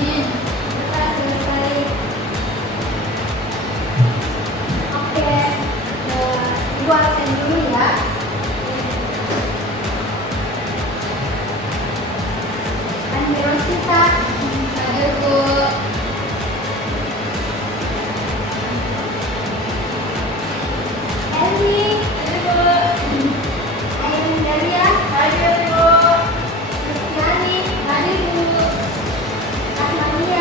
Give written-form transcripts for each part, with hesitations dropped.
Kita selesai. Oke, Ibu absen dulu ya. Andi Rosita, ada Bu. Eli, ada Bu. Ayu Dalia, ada Bu. Kristiani, ada Bu. Armania,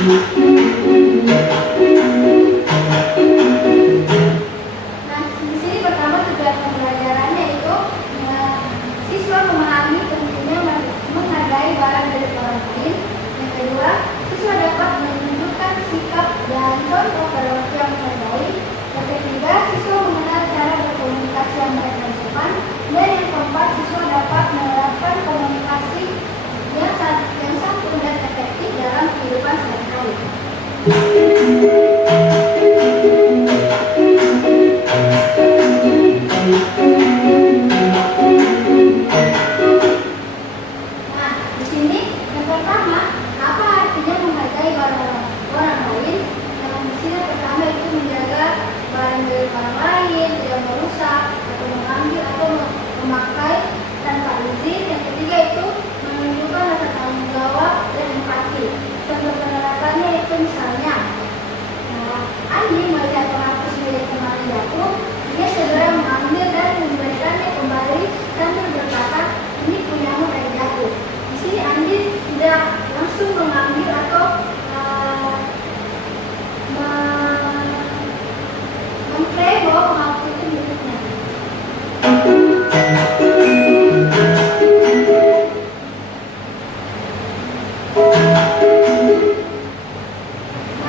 Nah, di sini pertama tujuan pembelajarannya itu siswa memahami pentingnya menghargai barang milik orang lain. Yang kedua, siswa dapat menunjukkan sikap dan contoh pada waktu yang menghargai. Yang ketiga, siswa mengenal cara berkomunikasi yang baik dan sopan. Dan yang keempat, siswa dapat menerapkan komunikasi yang santun dan efektif dalam kehidupan sehari-hari. Nah, di sini yang pertama, apa artinya menghargai barang orang lain? Yang di sini pertama itu menjaga barang milik orang lain, tidak merusak atau mengambil atau memakai tanpa izin. Yang ketiga itu menunjukkan rasa tanggung jawab dan empati. Contoh penerapannya itu misalnya, Andi melihat penghapus milik teman jatuh, dia segera mengambil dan memberikannya kembali sambil berkata, ini punyamu dari jatuh. Di sini Andi tidak langsung mengambil atau mengklaim bahwa penghapus itu miliknya.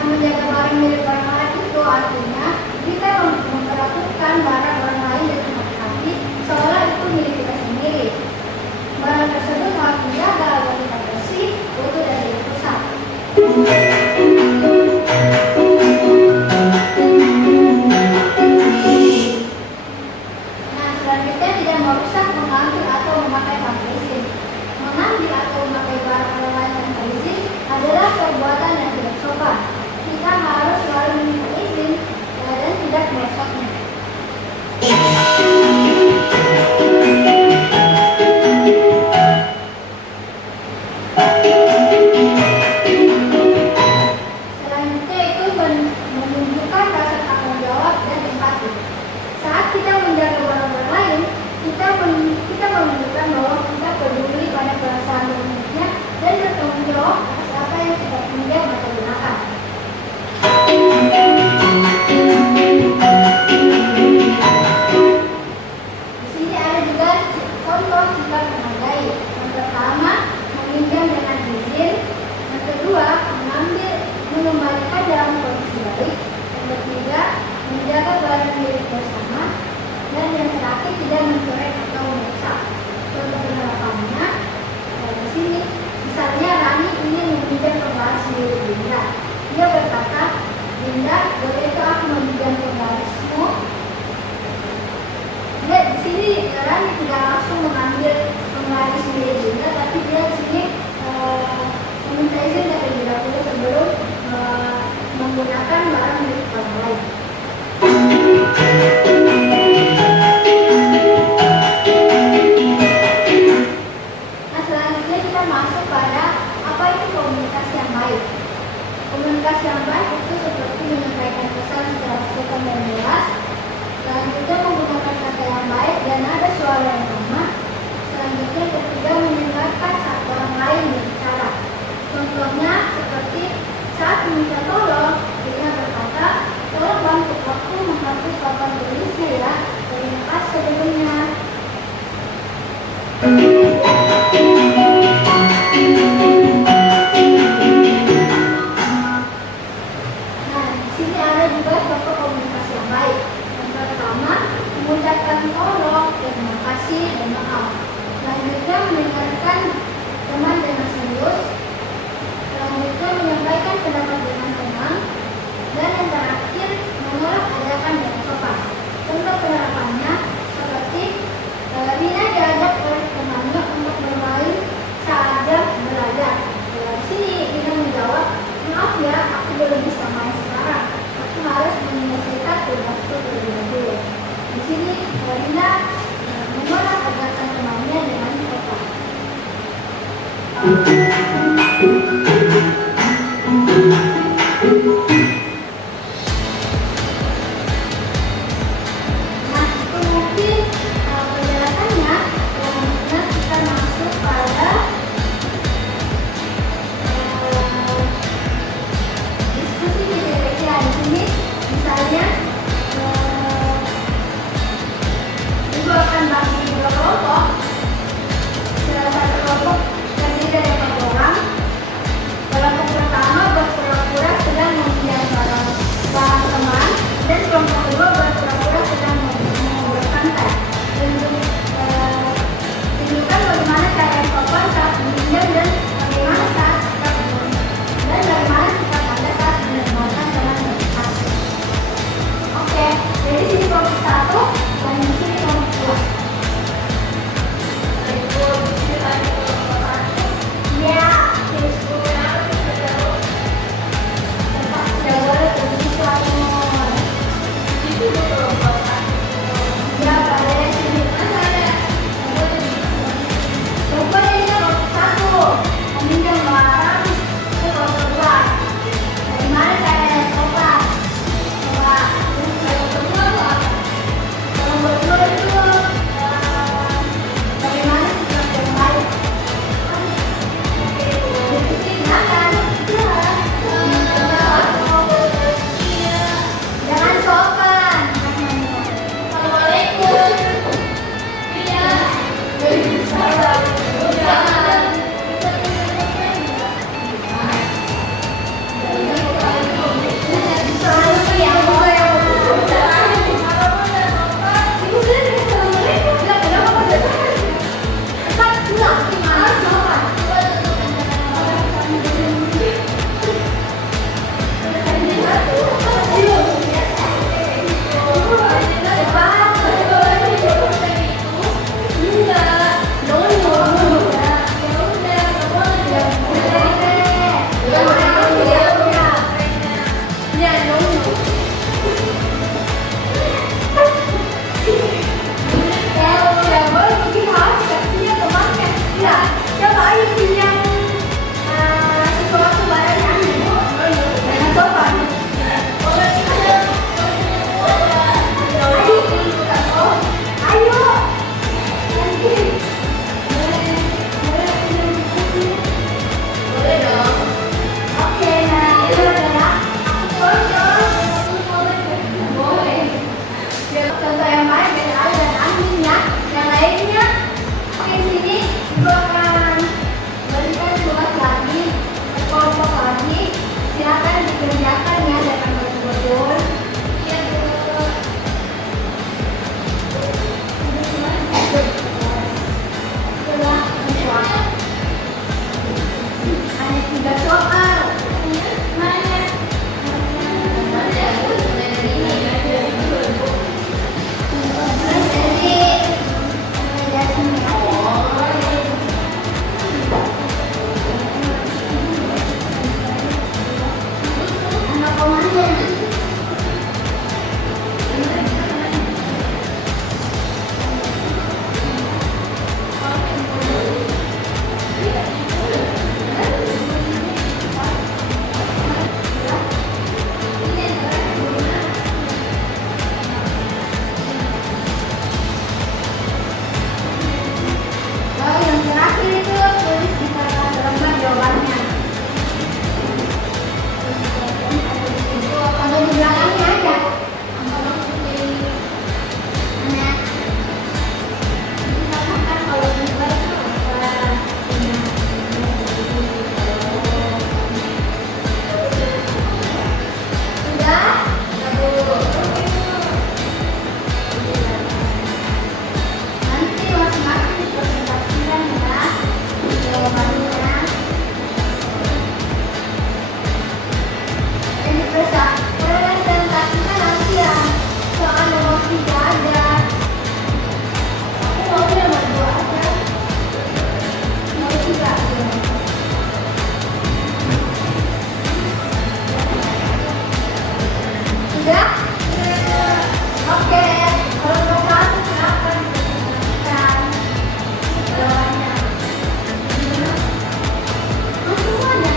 Menjaga barang milik orang lain itu artinya kita memperlakukan barang orang lain dengan hati seolah itu milik kita sendiri. Barang tersebut harus dijaga agar kita bersih, utuh dan tidak rusak. Nah, selanjutnya tidak merusak, mengambil atau memakai tanpa izin. Mengambil atau memakai barang orang lain tanpa izin adalah perbuatan yang tidak sopan. Kita harus selalu meminta izin dan tidak merusaknya. Selanjutnya itu menunjukkan rasa tanggung jawab dan empati. Saat kita menjaga orang lain, kita menunjukkan bahwa kita peduli pada perasaan pemiliknya dan bertanggung jawab atas apa yang kita pinjam atau gunakan. Di sini ada juga contoh sikap menghargai. Yang pertama, meminjam dengan izin. Yang kedua, mengembalikan dalam kondisi baik. Yang ketiga, menjaga barang milik bersama. Dan yang terakhir, tidak mencoreng atau merusak. Contoh penerapannya di sini, misalnya Rani ingin meminjam pembaris milik Dinda. Dia berkata, Dinda, bolehkah aku meminjam pembarismu? Dia di sini Rani tidak langsung mengambil pembaris milik Dinda, tapi dia di sini meminta izin terlebih dahulu sebelum menggunakan barang milik orang lain. Nah, selanjutnya kita masuk pada apa itu komunikasi yang baik. Komunikasi yang baik itu seperti menyampaikan pesan secara sopan dan jelas. Selanjutnya menggunakan kata yang baik dan nada suara yang sama. Selanjutnya ketiga mendengarkan saat orang lain berbicara. Contohnya seperti saat meminta tolong, dia berkata, tolong bantu aku menghapus papan tulisnya ya. Terima kasih sebelumnya. Nah, di sini ada juga contoh komunikasi yang baik. Yang pertama, mengucapkan tolong, terima kasih, dan maaf. Selanjutnya mendengarkan teman dengan serius. Selanjutnya menyampaikan pendapat dengan tenang. Dan yang terakhir, menolak ajakan dengan sopan. Contoh penerapannya seperti Rina diajak oleh temannya untuk bermain saat jam belajar. Di sini Rina menjawab, maaf ya, aku belum bisa main sekarang. Aku harus menyelesaikan tugasku terlebih dahulu. Di sini Rina menolak ajakan temannya dengan sopan. Nah, itu mungkin penjelasannya. Kemudian kita masuk pada Yang terakhir itu tulis di kertas lembar jawabannya. Ada di belakangnya aja. Misalkan kalau lembar itu apa? Sudah? Nanti masing-masing dipresentasikan ya jawabannya. Dan dipresentasikan nanti ya. Soal nomor 3 ada. Aku maunya nomor 2 aja. Nomor 3 aja. Sudah? Oke. Kalau nomor 1 silakan dipresentasikan jawabannya. Langsung aja.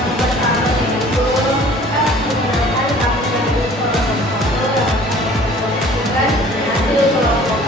Yang pertama yaitu kita menggunakan tabungan di kolom 1 dan hasil kelompok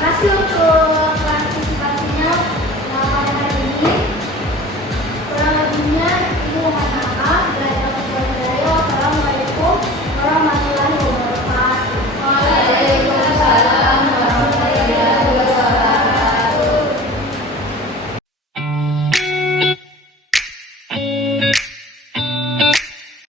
kasih untuk